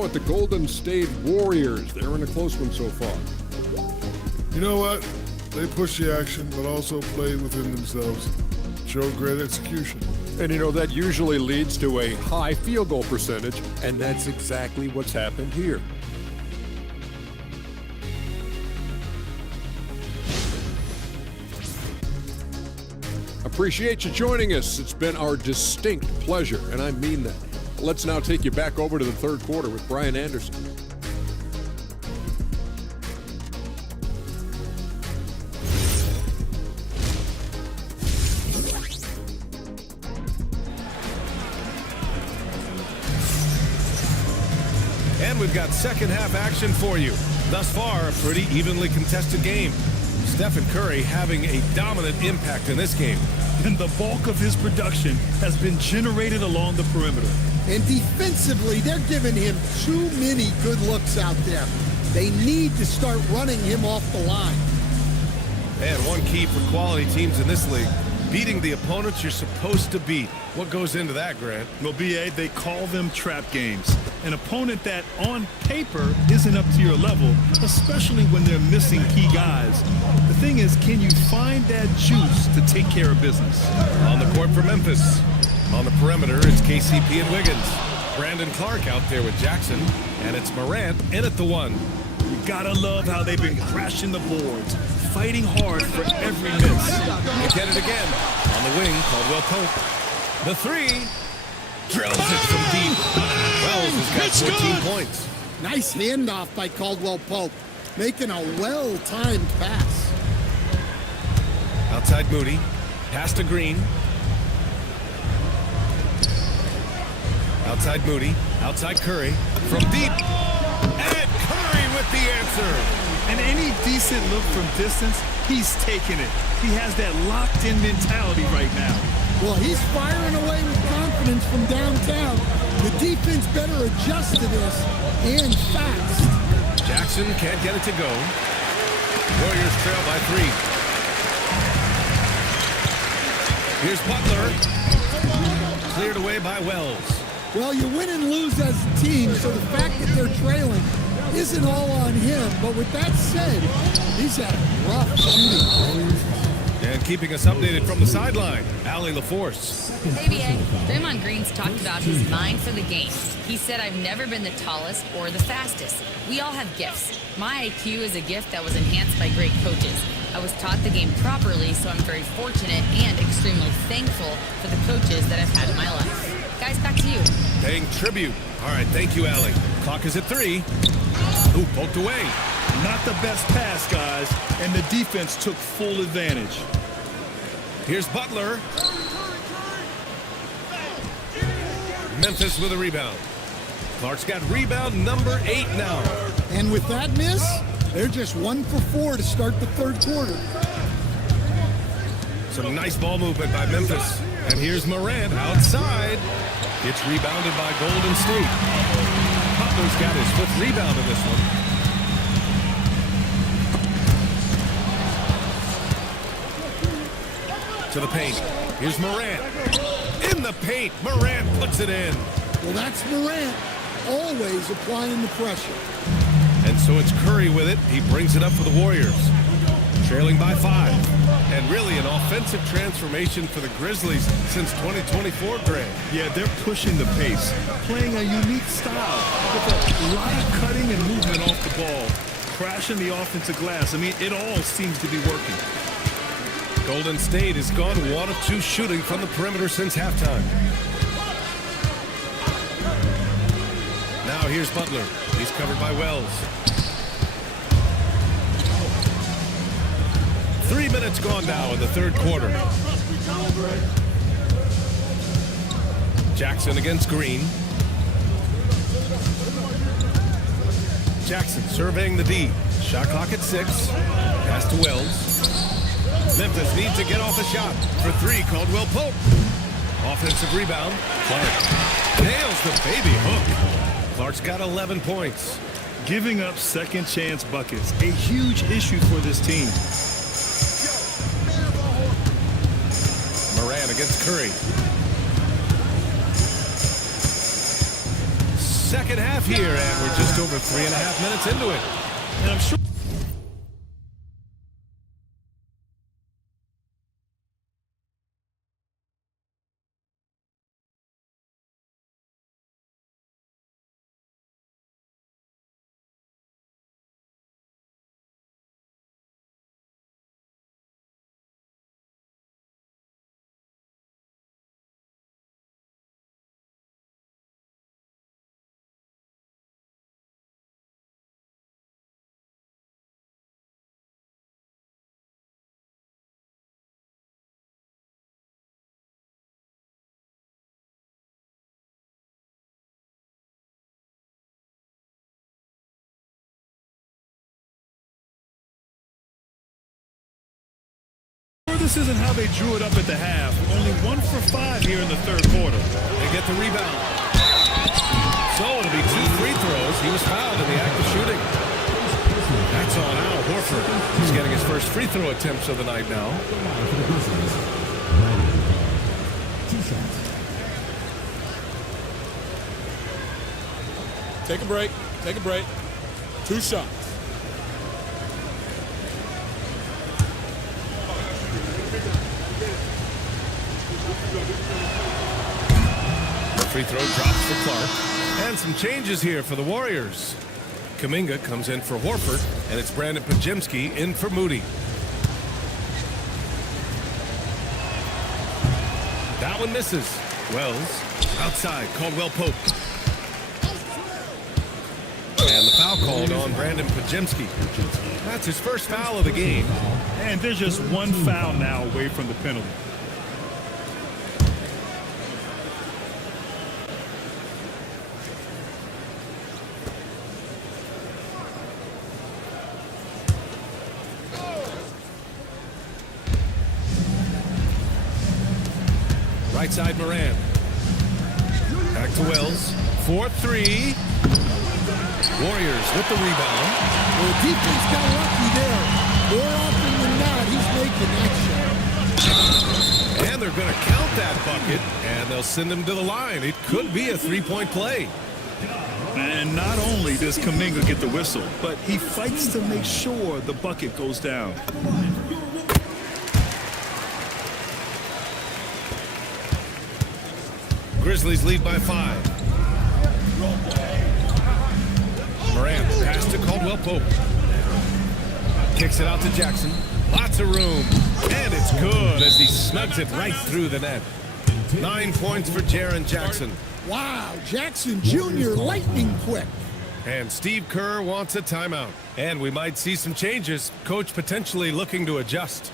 At the Golden State Warriors, they're in a close one so far. You know what? They push the action, but also play within themselves. Show great execution. And you know, that usually leads to a high field goal percentage, and that's exactly what's happened here. Appreciate you joining us. It's been our distinct pleasure, and I mean that. Let's now take you back over to the third quarter with Brian Anderson. And we've got second half action for you. Thus far, a pretty evenly contested game. Steph and Curry having a dominant impact in this game. And the bulk of his production has been generated along the perimeter. And defensively, they're giving him too many good looks out there. They need to start running him off the line. And one key for quality teams in this league, beating the opponents you're supposed to beat. What goes into that, Grant? Well, B.A., they call them trap games. An opponent that, on paper, isn't up to your level, especially when they're missing key guys. The thing is, can you find that juice to take care of business? On the court for Memphis. On the perimeter, it's KCP and Wiggins. Brandon Clark out there with Jackson. And it's Morant in at the one. You gotta love how they've been crashing the boards, fighting hard for every miss. You get it again. On the wing, Caldwell Pope. The three. Drills it from deep. Wells has got 14 points. Nice handoff by Caldwell Pope, making a well-timed pass. Outside Moody. Pass to Green. Outside Moody. Outside Curry. From deep. And Curry with the answer. And any decent look from distance, he's taking it. He has that locked-in mentality right now. Well, he's firing away with confidence from downtown. The defense better adjust to this, and fast. Jackson can't get it to go. Warriors trail by 3. Here's Butler. Cleared away by Wells. Well, you win and lose as a team, so the fact that they're trailing isn't all on him. But with that said, he's had a rough shooting. And keeping us updated from the sideline, Allie LaForce. Hey, B.A. Draymond Green's talked about his mind for the game. He said, I've never been the tallest or the fastest. We all have gifts. My IQ is a gift that was enhanced by great coaches. I was taught the game properly, so I'm very fortunate and extremely thankful for the coaches that I've had in my life. Guys, back to you. Paying tribute. All right, thank you, Allie. Clock is at 3. Ooh, poked away. Not the best pass, guys, and the defense took full advantage. Here's Butler. Memphis with a rebound. Clark's got rebound number 8 now. And with that miss, they're just 1 for 4 to start the third quarter. Some nice ball movement by Memphis. And here's Morant outside. It's rebounded by Golden State. Butler's got his 5th rebound in this one. To the paint. Here's Morant. In the paint. Morant puts it in. Well, that's Morant, always applying the pressure. And so it's Curry with it. He brings it up for the Warriors. Trailing by 5. And really an offensive transformation for the Grizzlies since 2024, Grant. Yeah, they're pushing the pace, playing a unique style with a lot of cutting and movement off the ball, crashing the offensive glass. I mean, it all seems to be working. Golden State has gone 1 of 2 shooting from the perimeter since halftime. Now here's Butler. He's covered by Wells. 3 minutes gone now in the third quarter. Jackson against Green. Jackson surveying the D. Shot clock at 6. Pass to Wells. Memphis needs to get off a shot. For 3, Caldwell Pope. Offensive rebound. Clark nails the baby hook. Clark's got 11 points. Giving up second chance buckets, a huge issue for this team. Morant against Curry. second half here, and we're just over 3.5 minutes into it. And I'm sure this isn't how they drew it up at the half. Only 1 for 5 here in the third quarter. They get the rebound. So it'll be 2 free throws. He was fouled in the act of shooting. That's on Al Horford. He's getting his first free throw attempts of the night now. Take a break. Take a break. 2 shots. The free throw drops for Clark. And some changes here for the Warriors. Kuminga comes in for Horford, and it's Brandon Pajemski in for Moody. That one misses. Wells outside. Caldwell Pope. And the foul called on Brandon Pajemski. That's his first foul of the game. And there's just 1 foul now away from the penalty. Right side Moran. Back to Wells. 4-3. Warriors with the rebound. Well, the defense got lucky there. More often than not, he's making that shot. And they're going to count that bucket, and they'll send him to the line. It could be a 3-point play. And not only does Kuminga get the whistle, but he fights to make sure the bucket goes down. Grizzlies lead by 5. Moran pass to Caldwell Pope. Kicks it out to Jackson. Lots of room. And it's good as he snugs it right through the net. 9 points for Jaren Jackson. Wow, Jackson Jr. lightning quick. And Steve Kerr wants a timeout. And we might see some changes. Coach potentially looking to adjust.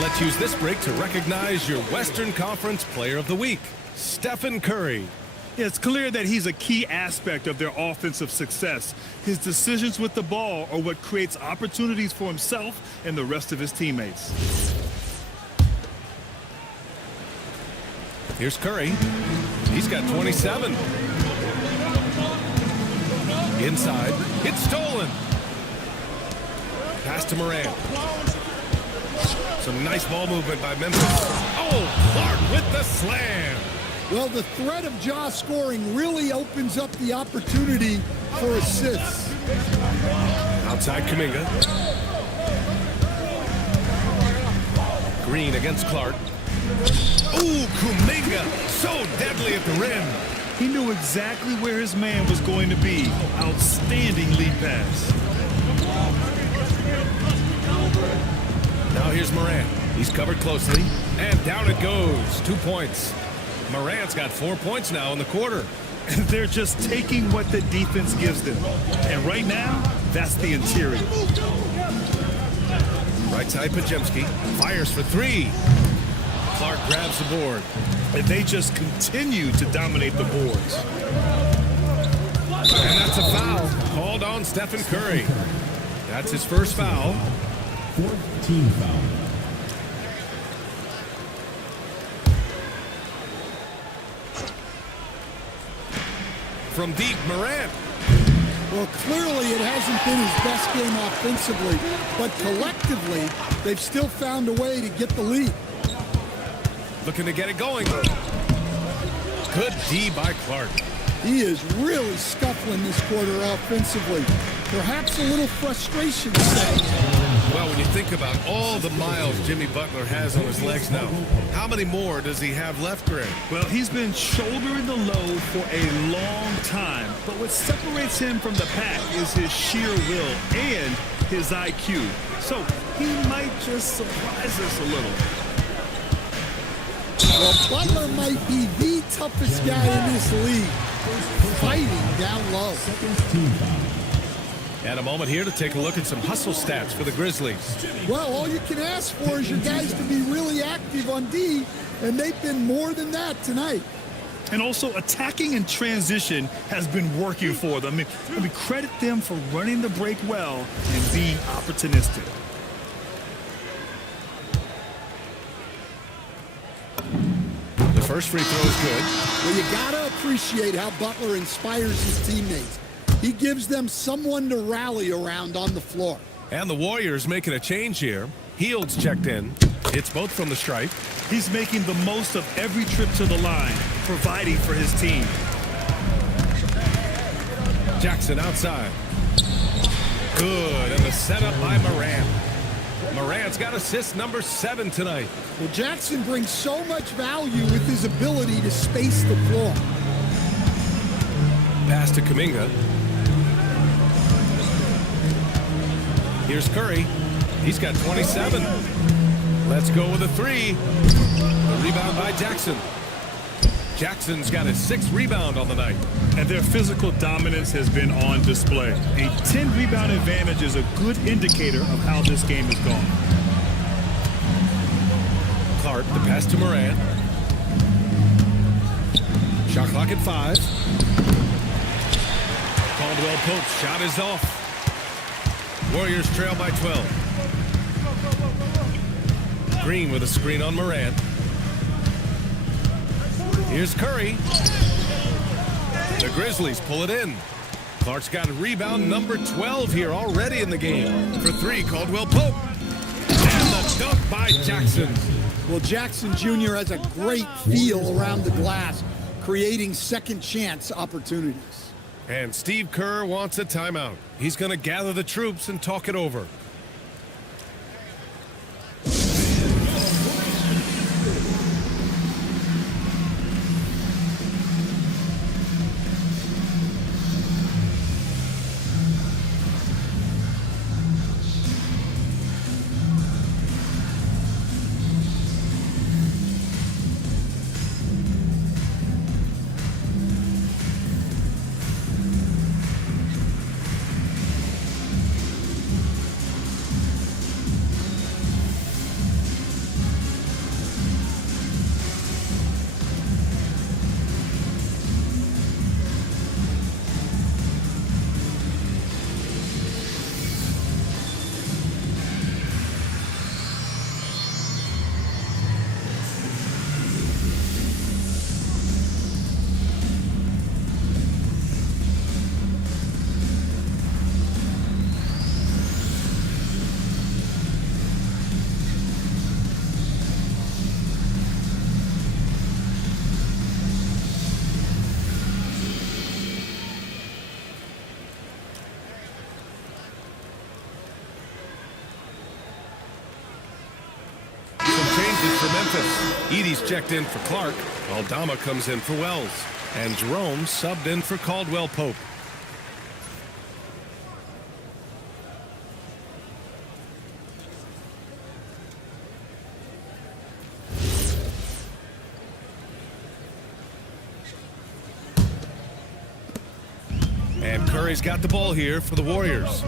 Let's use this break to recognize your Western Conference Player of the Week, Stephen Curry. It's clear that he's a key aspect of their offensive success. His decisions with the ball are what creates opportunities for himself and the rest of his teammates. Here's Curry. He's got 27. Inside. It's stolen. Pass to Moran. Some nice ball movement by Memphis. Oh, Clark with the slam. Well, the threat of Ja scoring really opens up the opportunity for assists. Outside Kuminga. Green against Clark. Ooh, Kuminga, so deadly at the rim. He knew exactly where his man was going to be. Outstanding lead pass. Now here's Morant. He's covered closely, and down it goes. 2 points. Morant's got 4 points now in the quarter. And they're just taking what the defense gives them. And right now, that's the interior. Right side, Pajemski fires for 3. Clark grabs the board. And they just continue to dominate the boards. And that's a foul called on Stephen Curry. That's his first foul. 14 foul. From deep, Morant. Well, clearly it hasn't been his best game offensively, but collectively, they've still found a way to get the lead. Looking to get it going. Good D by Clark. He is really scuffling this quarter offensively. Perhaps a little frustration setting. Well, when you think about all the miles Jimmy Butler has on his legs now, how many more does he have left, Greg? Well, he's been shouldering the load for a long time. But what separates him from the pack is his sheer will and his IQ. So he might just surprise us a little. Well, Butler might be the toughest guy in this league, fighting down low. And a moment here to take a look at some hustle stats for the Grizzlies. Well, all you can ask for is your guys to be really active on D, and they've been more than that tonight. And also, attacking in transition has been working for them. I mean, credit them for running the break well and being opportunistic. The first free throw is good. Well, you gotta appreciate how Butler inspires his teammates. He gives them someone to rally around on the floor. And the Warriors making a change here. Heald's checked in. It's both from the stripe. He's making the most of every trip to the line, providing for his team. Jackson outside. Good, and the setup by Morant. Morant's got assist number 7 tonight. Well, Jackson brings so much value with his ability to space the floor. Pass to Kuminga. Here's Curry. He's got 27. Let's go with a 3. The rebound by Jackson. Jackson's got his 6th rebound on the night. And their physical dominance has been on display. A 10-rebound advantage is a good indicator of how this game has gone. Clark, the pass to Morant. Shot clock at 5. Caldwell Pope's shot is off. Warriors trail by 12. Green with a screen on Morant. Here's Curry. The Grizzlies pull it in. Clark's got a rebound number 12 here already in the game. For 3, Caldwell Pope. And the dunk by Jackson. Well, Jackson Jr. has a great feel around the glass, creating second chance opportunities. And Steve Kerr wants a timeout. He's going to gather the troops and talk it over. closes for Memphis. Edie's checked in for Clark. Aldama comes in for Wells. And Jerome subbed in for Caldwell Pope. And Curry's got the ball here for the Warriors.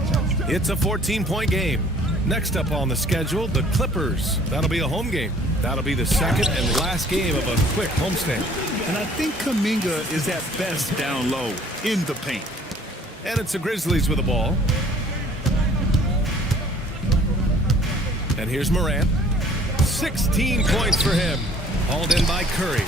It's a 14-point game. Next up on the schedule, the Clippers. That'll be a home game. That'll be the second and last game of a quick homestand. And I think Kuminga is at best down low in the paint. And it's the Grizzlies with the ball. And here's Morant. 16 points for him. Hauled in by Curry.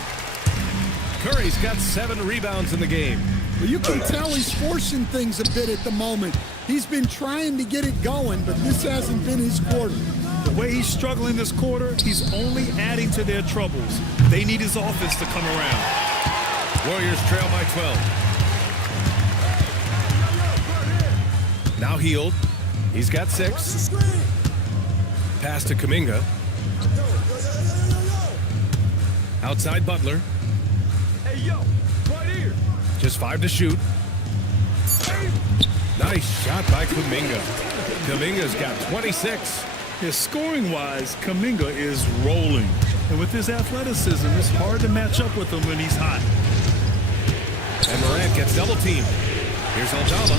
Curry's got 7 rebounds in the game. Well, you can tell he's forcing things a bit at the moment. He's been trying to get it going, but this hasn't been his quarter. The way he's struggling this quarter, he's only adding to their troubles. They need his offense to come around. Warriors trail by 12. Now Heald. He's got 6. Pass to Kuminga. Outside Butler. Just 5 to shoot. Nice shot by Kuminga. Kuminga's got 26. Scoring-wise, Kuminga is rolling. And with his athleticism, it's hard to match up with him when he's hot. And Morant gets double-teamed. Here's Aldama.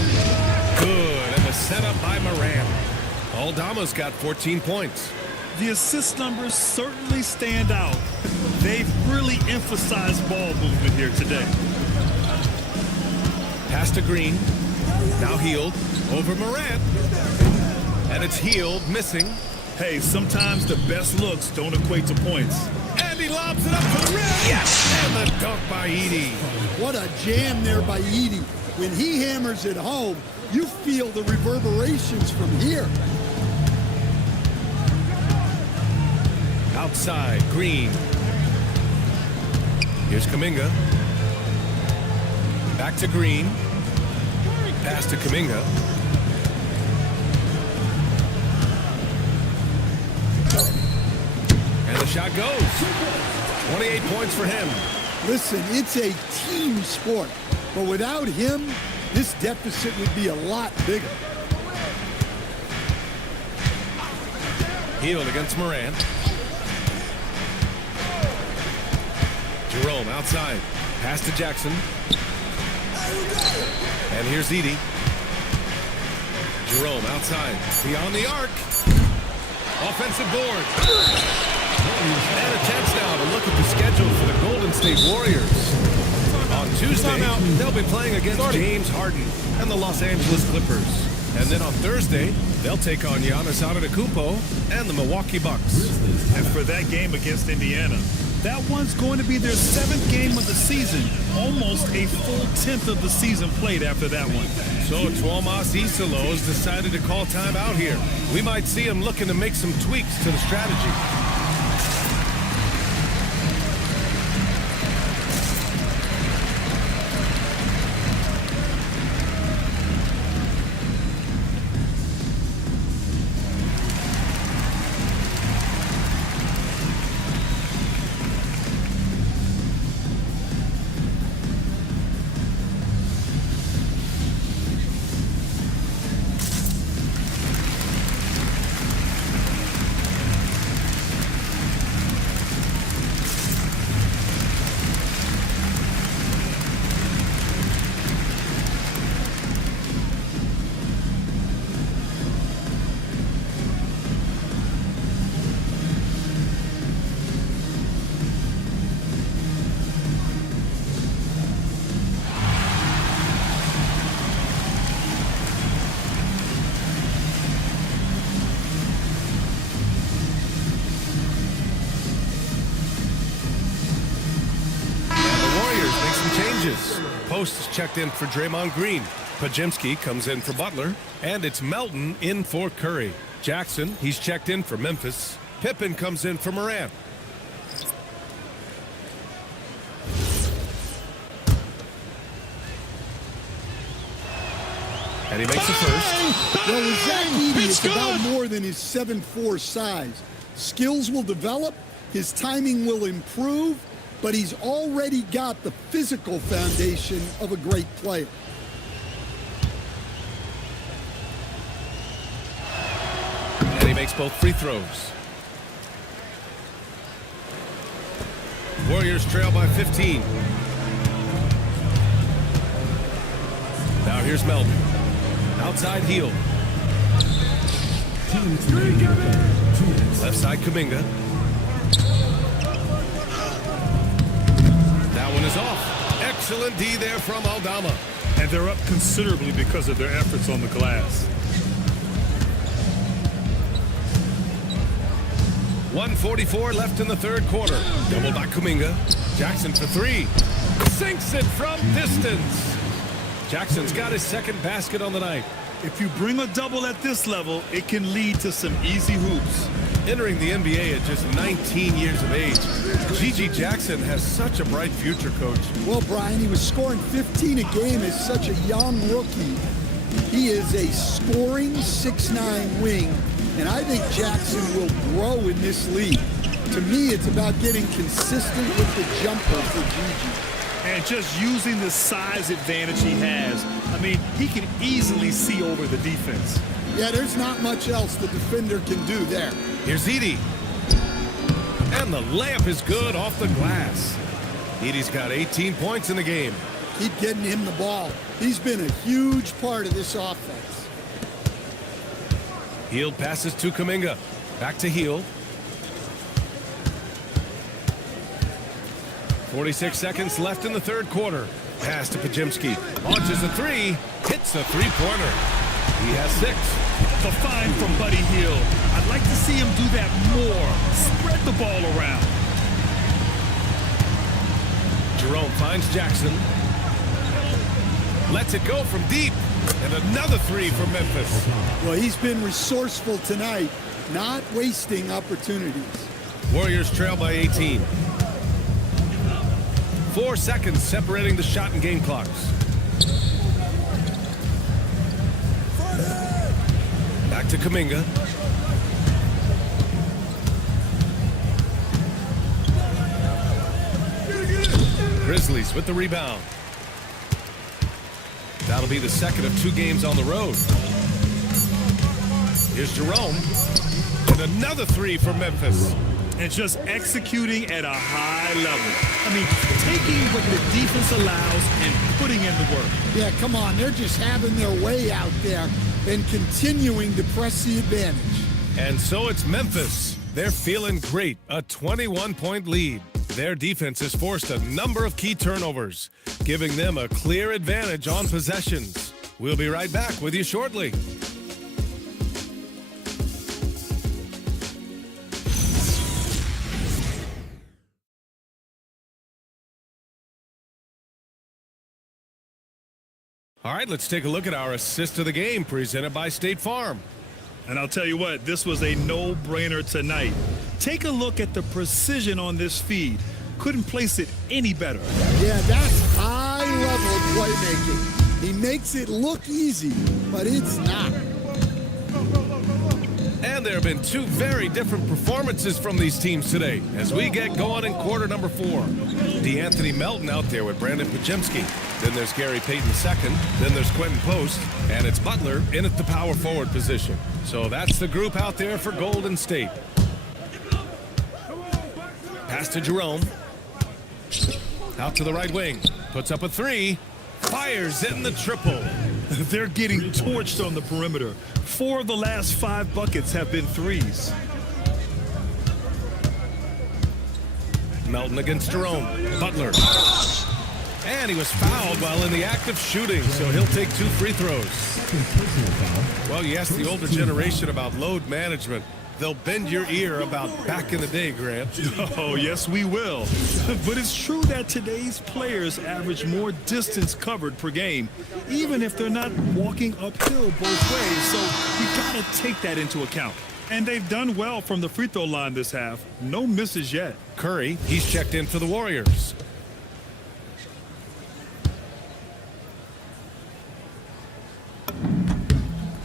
Good, and the setup by Morant. Aldama's got 14 points. The assist numbers certainly stand out. They've really emphasized ball movement here today. Pass to Green. Now Heald over Morant. And it's Heald missing. Hey, sometimes the best looks don't equate to points. And he lobs it up to the rim. Yes! And the dunk by Edie. What a jam there by Edie. When he hammers it home, you feel the reverberations from here. Outside, Green. Here's Kuminga. Back to Green. Pass to Kuminga. And the shot goes. 28 points for him. Listen, it's a team sport, but without him, this deficit would be a lot bigger. Heald against Morant. Jerome outside. Pass to Jackson. And here's Edie. Jerome outside. Beyond the arc. Offensive board. And a chance now to look at the schedule for the Golden State Warriors. On Tuesday, they'll be playing against James Harden and the Los Angeles Clippers. And then on Thursday, they'll take on Giannis Antetokounmpo and the Milwaukee Bucks. And for that game against Indiana, that one's going to be their 7th game of the season. Almost a full 10th of the season played after that one. So Tuomas Isalo has decided to call time out here. We might see him looking to make some tweaks to the strategy. Post is checked in for Draymond Green. Pajemski comes in for Butler. And it's Melton in for Curry. Jackson, he's checked in for Memphis. Pippen comes in for Morant. And he makes the first. Well, with Zach Edey, it's about more than his 7'4" size. Skills will develop, His timing will improve, but he's already got the physical foundation of a great player. And he makes both free throws. Warriors trail by 15. Now here's Melton. Outside heel. Left side Kuminga. That one is off. Excellent D there from Aldama. And they're up considerably because of their efforts on the glass. 1:44 left in the third quarter. Double by Kuminga. Jackson for three. Sinks it from distance. Jackson's got his second basket on the night. If you bring a double at this level, it can lead to some easy hoops. Entering the NBA at just 19 years of age, Gigi Jackson has such a bright future, Coach. Well, Brian, he was scoring 15 a game as such a young rookie. He is a scoring 6'9" wing, and I think Jackson will grow in this league. To me, it's about getting consistent with the jumper for Gigi. And just using the size advantage he has, I mean, he can easily see over the defense. Yeah, there's not much else the defender can do there. Here's Edey. And the layup is good off the glass. Edey's got 18 points in the game. Keep getting him the ball. He's been a huge part of this offense. Hield passes to Kuminga. Back to Hield. 46 seconds left in the third quarter. Pass to Podziemski. Launches a three. Hits a three-pointer. He has 6. The find from Buddy Hield. I'd like to see him do that more. Spread the ball around. Jerome finds Jackson. Lets it go from deep. And another three for Memphis. Well, he's been resourceful tonight, not wasting opportunities. Warriors trail by 18. 4 seconds separating the shot and game clocks. Back to Kuminga. Grizzlies with the rebound. That'll be the second of 2 games on the road. Here's Jerome. And another three for Memphis. And just executing at a high level. I mean, taking what the defense allows and putting in the work. Yeah, come on. They're just having their way out there and continuing to press the advantage. And so it's Memphis. They're feeling great. A 21-point lead. Their defense has forced a number of key turnovers, giving them a clear advantage on possessions. We'll be right back with you shortly. All right, let's take a look at our assist of the game presented by State Farm. And I'll tell you what, this was a no-brainer tonight. Take a look at the precision on this feed. Couldn't place it any better. Yeah, that's high-level playmaking. He makes it look easy, but it's not. And there have been 2 very different performances from these teams today as we get going in quarter number 4. D'Anthony Melton out there with Brandon Podziemski. Then there's Gary Payton II. Then there's Quentin Post. And it's Butler in at the power forward position. So that's the group out there for Golden State. Pass to Jerome. Out to the right wing. Puts up a 3. Fires in the triple. They're getting torched on the perimeter. 4 of the last 5 buckets have been threes. Melton against Jerome. Butler. And he was fouled while in the act of shooting, so he'll take 2 free throws. Well, you ask the older generation about load management. They'll bend your ear about back in the day, Grant. Oh, yes, we will. But it's true that today's players average more distance covered per game, even if they're not walking uphill both ways. So you got to take that into account. And they've done well from the free throw line this half. No misses yet. Curry, he's checked in for the Warriors.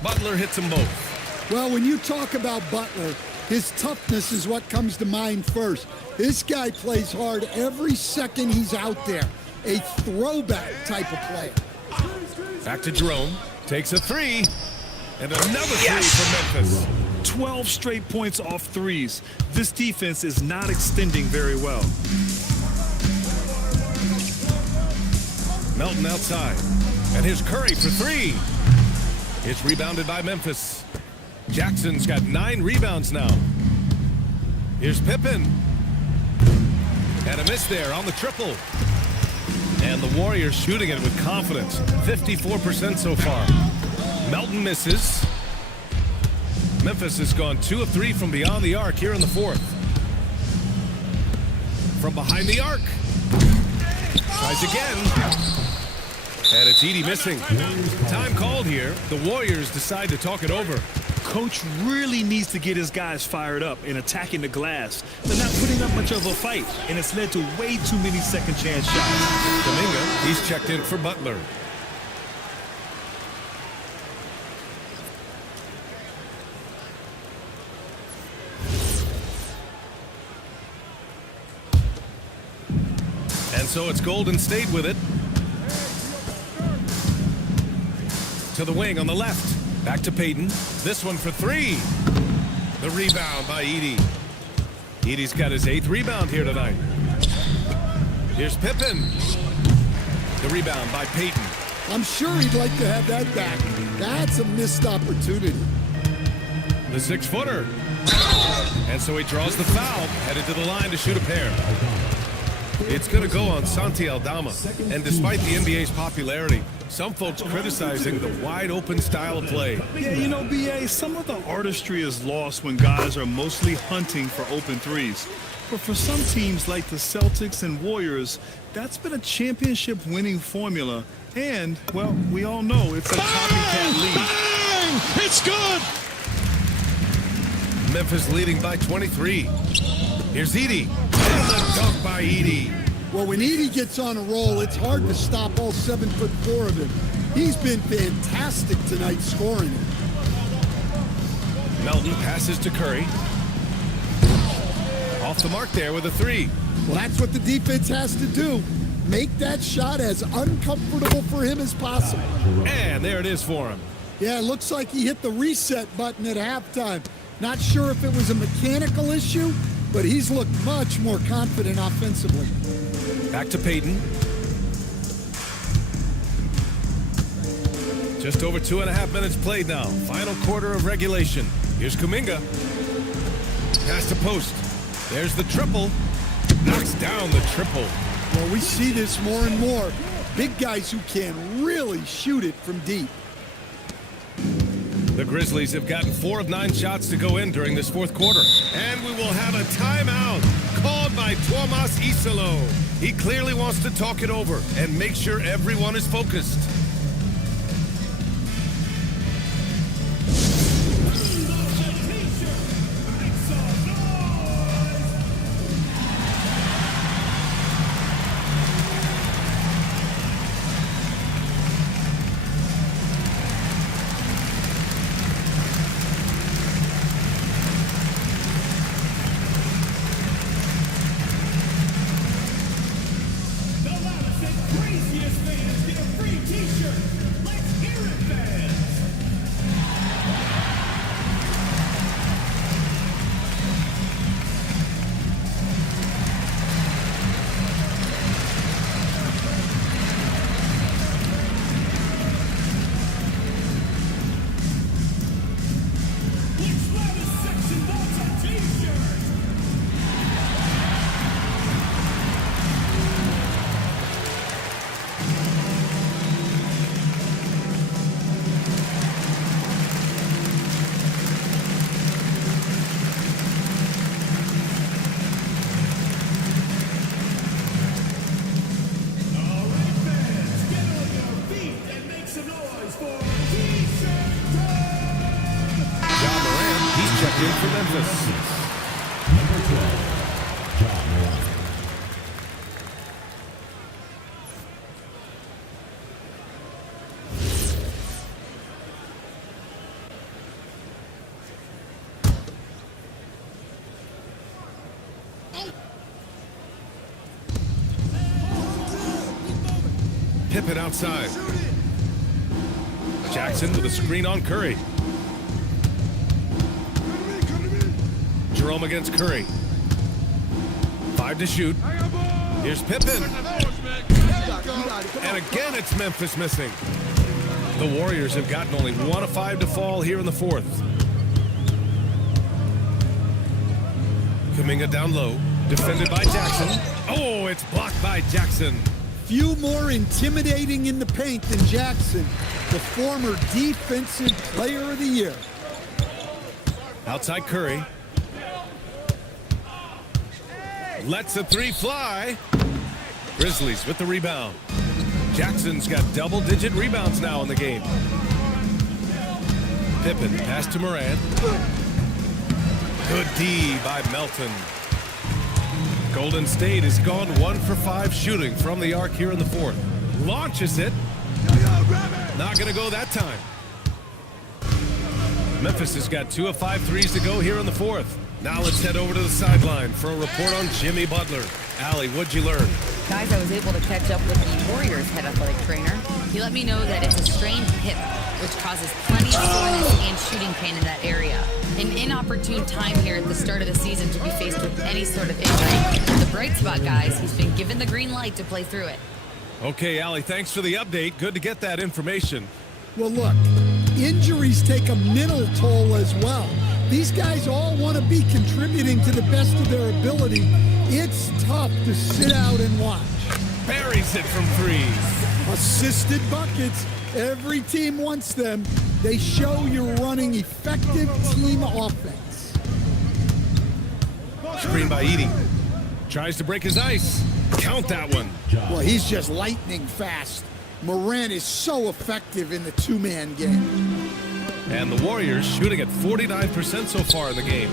Butler hits them both. Well, when you talk about Butler, His toughness is what comes to mind first. This guy plays hard every second he's out there. A throwback type of player. Back to Jerome. Takes a three. And another three for Memphis. 12 straight points off threes. This defense is not extending very well. Melton outside. And here's Curry for three. It's rebounded by Memphis. Jackson's got 9 rebounds now. Here's Pippen. And a miss there on the triple. And the Warriors shooting it with confidence. 54% so far. Melton misses. Memphis has gone 2 of 3 from beyond the arc here in the fourth. From behind the arc. Tries again. And it's Edey missing. Time called here. The Warriors decide to talk it over. Coach really needs to get his guys fired up and attacking the glass. They're not putting up much of a fight, and it's led to way too many second chance shots. Kuminga, he's checked in for Butler. And so it's Golden State with it. To the wing on the left. Back to Payton. This one for three. The rebound by Edey. Edey's got his 8th rebound here tonight. Here's Pippen. The rebound by Payton. I'm sure he'd like to have that back. That's a missed opportunity. The 6-footer. And so he draws the foul, headed to the line to shoot a pair. It's going to go on Santi Aldama. And despite the NBA's popularity, some folks criticizing the wide-open style of play. Yeah, you know, B.A., some of the artistry is lost when guys are mostly hunting for open threes. But for some teams like the Celtics and Warriors, that's been a championship-winning formula. And, well, we all know it's a copycat league. Bang! It's good! Memphis leading by 23. Here's Edey. And the dunk by Edey. Well, when Edey gets on a roll, it's hard to stop all 7'4" of him. He's been fantastic tonight scoring it. Melton passes to Curry. Off the mark there with a three. Well, that's what the defense has to do. Make that shot as uncomfortable for him as possible. And there it is for him. Yeah, it looks like he hit the reset button at halftime. Not sure if it was a mechanical issue, but he's looked much more confident offensively. Back to Payton. Just over 2.5 minutes played now. Final quarter of regulation. Here's Kuminga. Pass to post. There's the triple. Knocks down the triple. Well, we see this more and more. Big guys who can really shoot it from deep. The Grizzlies have gotten 4 of 9 shots to go in during this fourth quarter. And we will have a timeout called by Tomas Isolo. He clearly wants to talk it over and make sure everyone is focused. Pippen outside. Jackson with a screen on Curry. Jerome against Curry. 5 to shoot. Here's Pippen. And again, it's Memphis missing. The Warriors have gotten only 1 of 5 to fall here in the fourth. Kuminga down low. Defended by Jackson. Oh, it's blocked by Jackson. Few more intimidating in the paint than Jackson, the former Defensive Player of the Year. Outside Curry. Lets a 3 fly. Grizzlies with the rebound. Jackson's got double-digit rebounds now in the game. Pippen pass to Morant. Good D by Melton. Golden State has gone 1 for 5 shooting from the arc here in the fourth. Launches it. Not going to go that time. Memphis has got 2 of 5 threes to go here in the fourth. Now let's head over to the sideline for a report on Jimmy Butler. Allie, what'd you learn? Guys, I was able to catch up with the Warriors head athletic trainer. He let me know that it's a strained hip, which causes plenty of soreness and shooting pain in that area. An inopportune time here at the start of the season to be faced with any sort of injury. The bright spot, guys, he's been given the green light to play through it. Okay, Allie, thanks for the update. Good to get that information. Well, look, injuries take a mental toll as well. These guys all want to be contributing to the best of their ability. It's tough to sit out and watch. Buries it from 3. Assisted buckets. Every team wants them. They show you're running effective team offense. Screen by Edey. Tries to break his ice. Count that one. Well, he's just lightning fast. Morant is so effective in the two-man game. And the Warriors shooting at 49% so far in the game.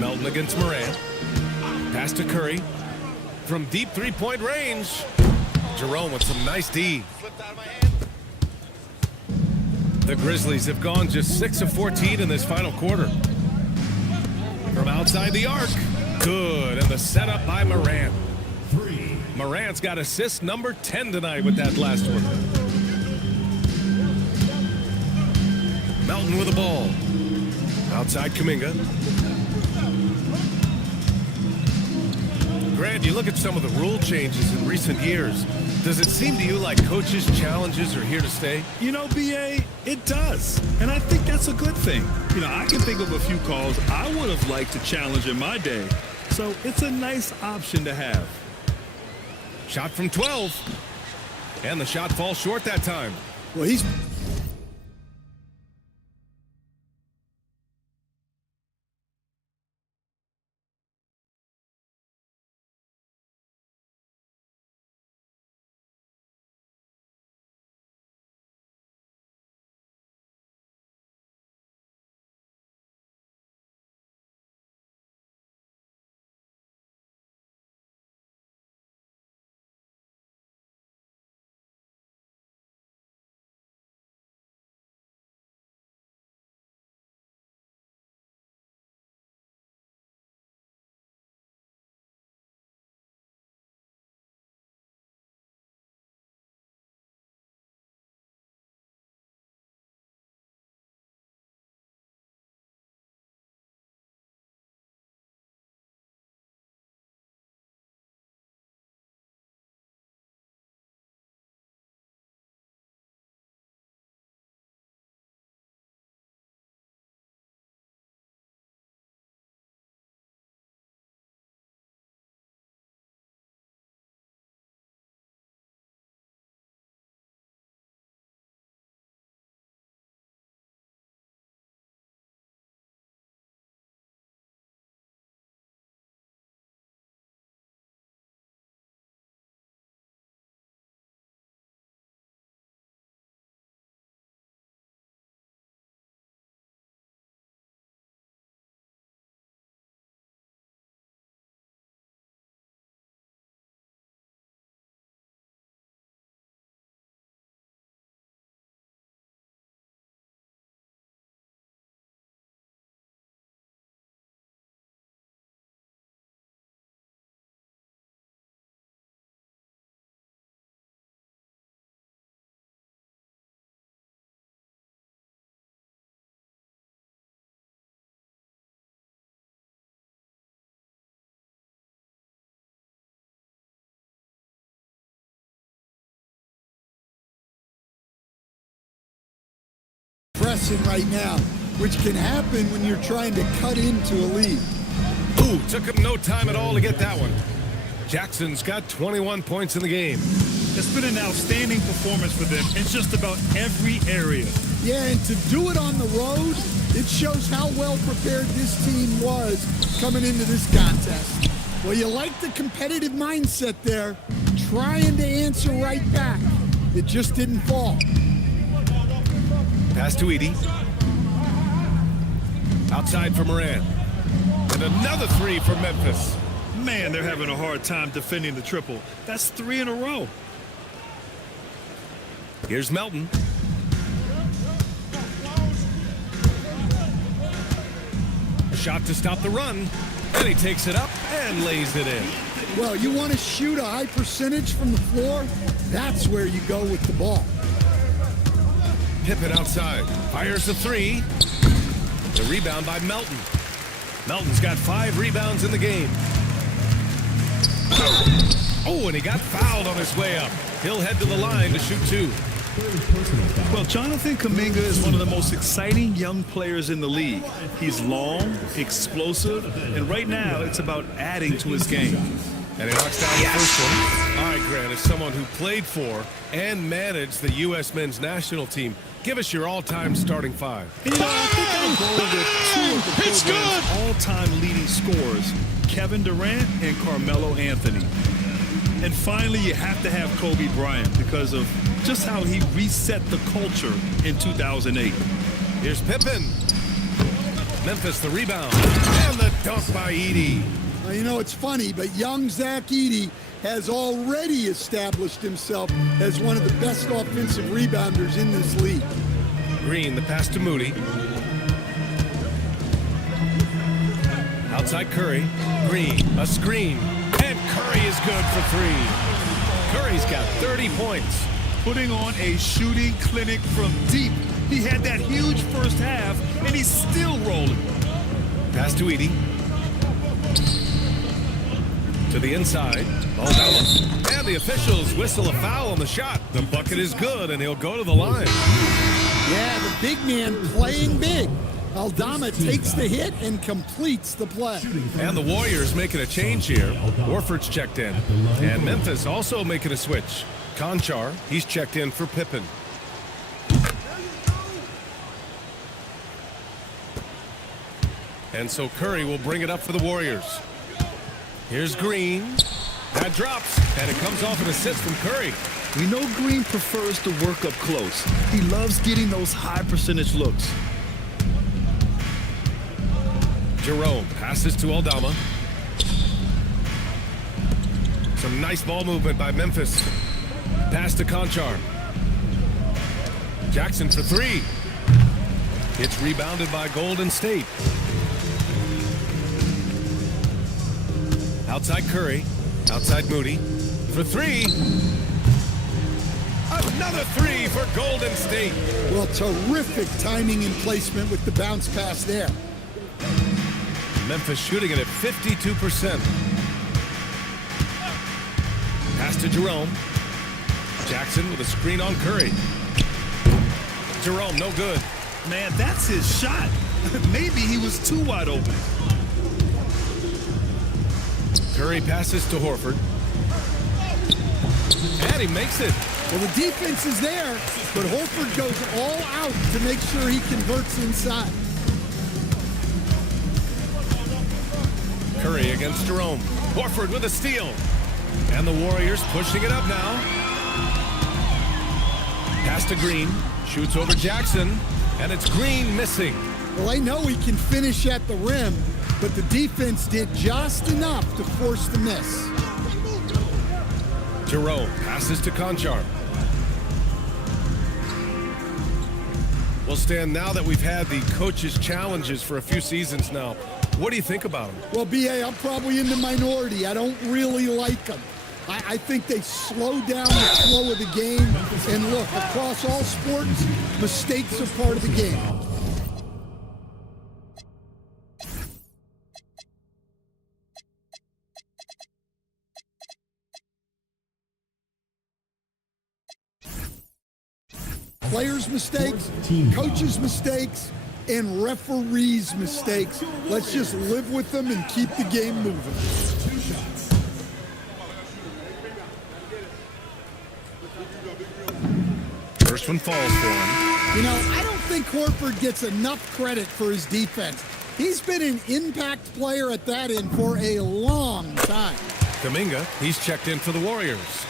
Melton against Morant. Pass to Curry. From deep three-point range. Jerome with some nice D. The Grizzlies have gone just 6 of 14 in this final quarter. From outside the arc. Good. And the setup by Morant. Morant's got assist number 10 tonight with that last one. Melton with the ball. Outside Kuminga. Grant, you look at some of the rule changes in recent years. Does it seem to you like coaches' challenges are here to stay? You know, BA, it does. And I think that's a good thing. You know, I can think of a few calls I would have liked to challenge in my day. So it's a nice option to have. Shot from 12. And the shot falls short that time. Well, he's pressing right now, which can happen when you're trying to cut into a lead. Ooh, took him no time at all to get that one. Jackson's got 21 points in the game. It's been an outstanding performance for them in just about every area. Yeah, and to do it on the road, it shows how well prepared this team was coming into this contest. Well, you like the competitive mindset there, trying to answer right back. It just didn't fall. Pass to Edie. Outside for Moran. And another three for Memphis. Man, they're having a hard time defending the triple. That's 3 in a row. Here's Melton. A shot to stop the run. And he takes it up and lays it in. Well, you want to shoot a high percentage from the floor? That's where you go with the ball. Pippen outside. Fires the three. The rebound by Melton. Melton's got 5 rebounds in the game. Oh, and he got fouled on his way up. He'll head to the line to shoot 2. Well, Jonathan Kuminga is one of the most exciting young players in the league. He's long, explosive, and right now it's about adding to his game. And he knocks down the first one. All right, Grant, as someone who played for and managed the U.S. men's national team, give us your all-time starting 5. And, I think I'll go with 2 of the program's all-time leading scorers, Kevin Durant and Carmelo Anthony. And finally, you have to have Kobe Bryant because of just how he reset the culture in 2008. Here's Pippen. Memphis the rebound. And the dunk by Edie. Well, you know, it's funny, but young Zach Edey has already established himself as one of the best offensive rebounders in this league. Green, the pass to Moody. Outside Curry. Green, a screen. And Curry is good for 3. Curry's got 30 points. Putting on a shooting clinic from deep. He had that huge first half, and he's still rolling. Pass to Edie. To the inside. Aldama. And the officials whistle a foul on the shot. The bucket is good, and he'll go to the line. Yeah, the big man playing big. Aldama takes the hit and completes the play. And the Warriors making a change here. Horford's checked in. And Memphis also making a switch. Conchar, he's checked in for Pippen. And so Curry will bring it up for the Warriors. Here's Green. That drops, and it comes off an assist from Curry. We know Green prefers to work up close. He loves getting those high percentage looks. Jerome passes to Aldama. Some nice ball movement by Memphis. Pass to Conchar. Jackson for 3. It's rebounded by Golden State. Outside Curry. Outside Moody. For 3. Another 3 for Golden State. Well, terrific timing and placement with the bounce pass there. Memphis shooting it at 52%. Pass to Jerome. Jackson with a screen on Curry. Jerome, no good. Man, that's his shot. Maybe he was too wide open. Curry passes to Horford. And he makes it. Well, the defense is there, but Horford goes all out to make sure he converts inside. Curry against Jerome. Horford with a steal. And the Warriors pushing it up now. Pass to Green. Shoots over Jackson. And it's Green missing. Well, I know he can finish at the rim, but the defense did just enough to force the miss. Jerome passes to Conchar. Well, Stan, now that we've had the coaches' challenges for a few seasons now, what do you think about them? Well, B.A., I'm probably in the minority. I don't really like them. I think they slow down the flow of the game. And look, across all sports, mistakes are part of the game. players' mistakes, coaches' mistakes, and referees' mistakes. Let's just live with them and keep the game moving. First one falls for him. You know, I don't think Horford gets enough credit for his defense. He's been an impact player at that end for a long time. Kuminga, he's checked in for the Warriors.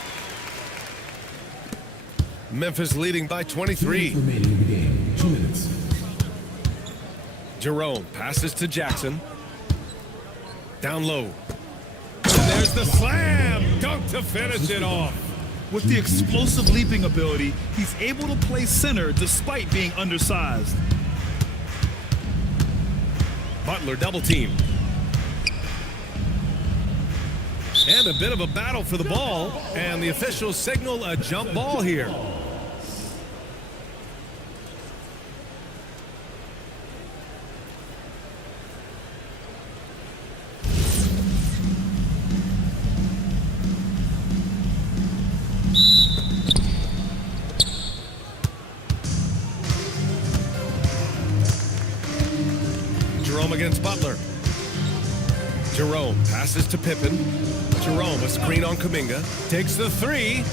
Memphis leading by 23. Remaining in the game. 2 minutes. Jerome passes to Jackson. Down low. And there's the slam dunk to finish it off. With the explosive leaping ability, he's able to play center despite being undersized. Butler double team. And a bit of a battle for the ball, and the officials signal a jump ball here. Jerome against Butler. Jerome passes to Pippen. Jerome, a screen on Kuminga, takes the three,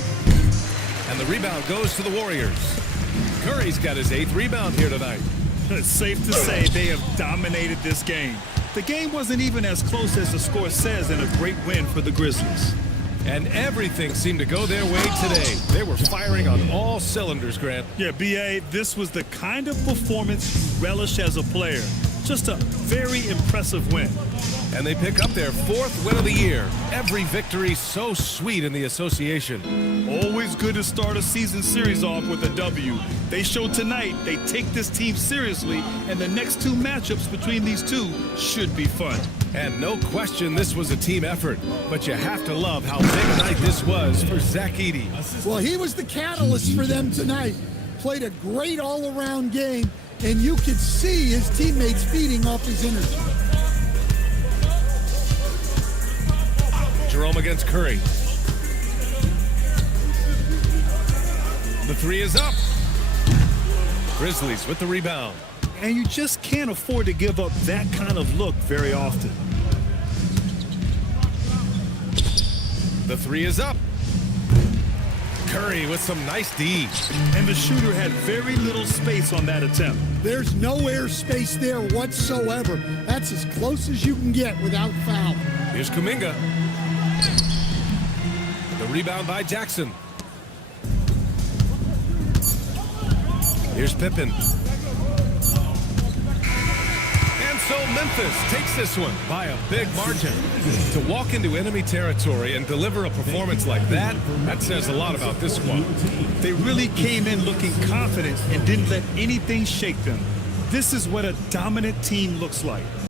and the rebound goes to the Warriors. Curry's got his 8th rebound here tonight. It's safe to say they have dominated this game. The game wasn't even as close as the score says, and a great win for the Grizzlies. And everything seemed to go their way today. They were firing on all cylinders, Grant. Yeah, B.A., this was the kind of performance you relish as a player. Just a very impressive win. And they pick up their 4th win of the year. Every victory so sweet in the association. Always good to start a season series off with a W. They showed tonight they take this team seriously, and the next 2 matchups between these two should be fun. And no question this was a team effort, but you have to love how big a night this was for Zach Edey. Well, he was the catalyst for them tonight. Played a great all-around game, and you could see his teammates feeding off his energy. Jerome against Curry. The 3 is up. Grizzlies with the rebound. And you just can't afford to give up that kind of look very often. The 3 is up. Curry with some nice D. And the shooter had very little space on that attempt. There's no air space there whatsoever. That's as close as you can get without foul. Here's Kuminga. The rebound by Jackson. Here's Pippen. And so Memphis takes this one by a big margin. To walk into enemy territory and deliver a performance like that, that says a lot about this squad. They really came in looking confident and didn't let anything shake them. This is what a dominant team looks like.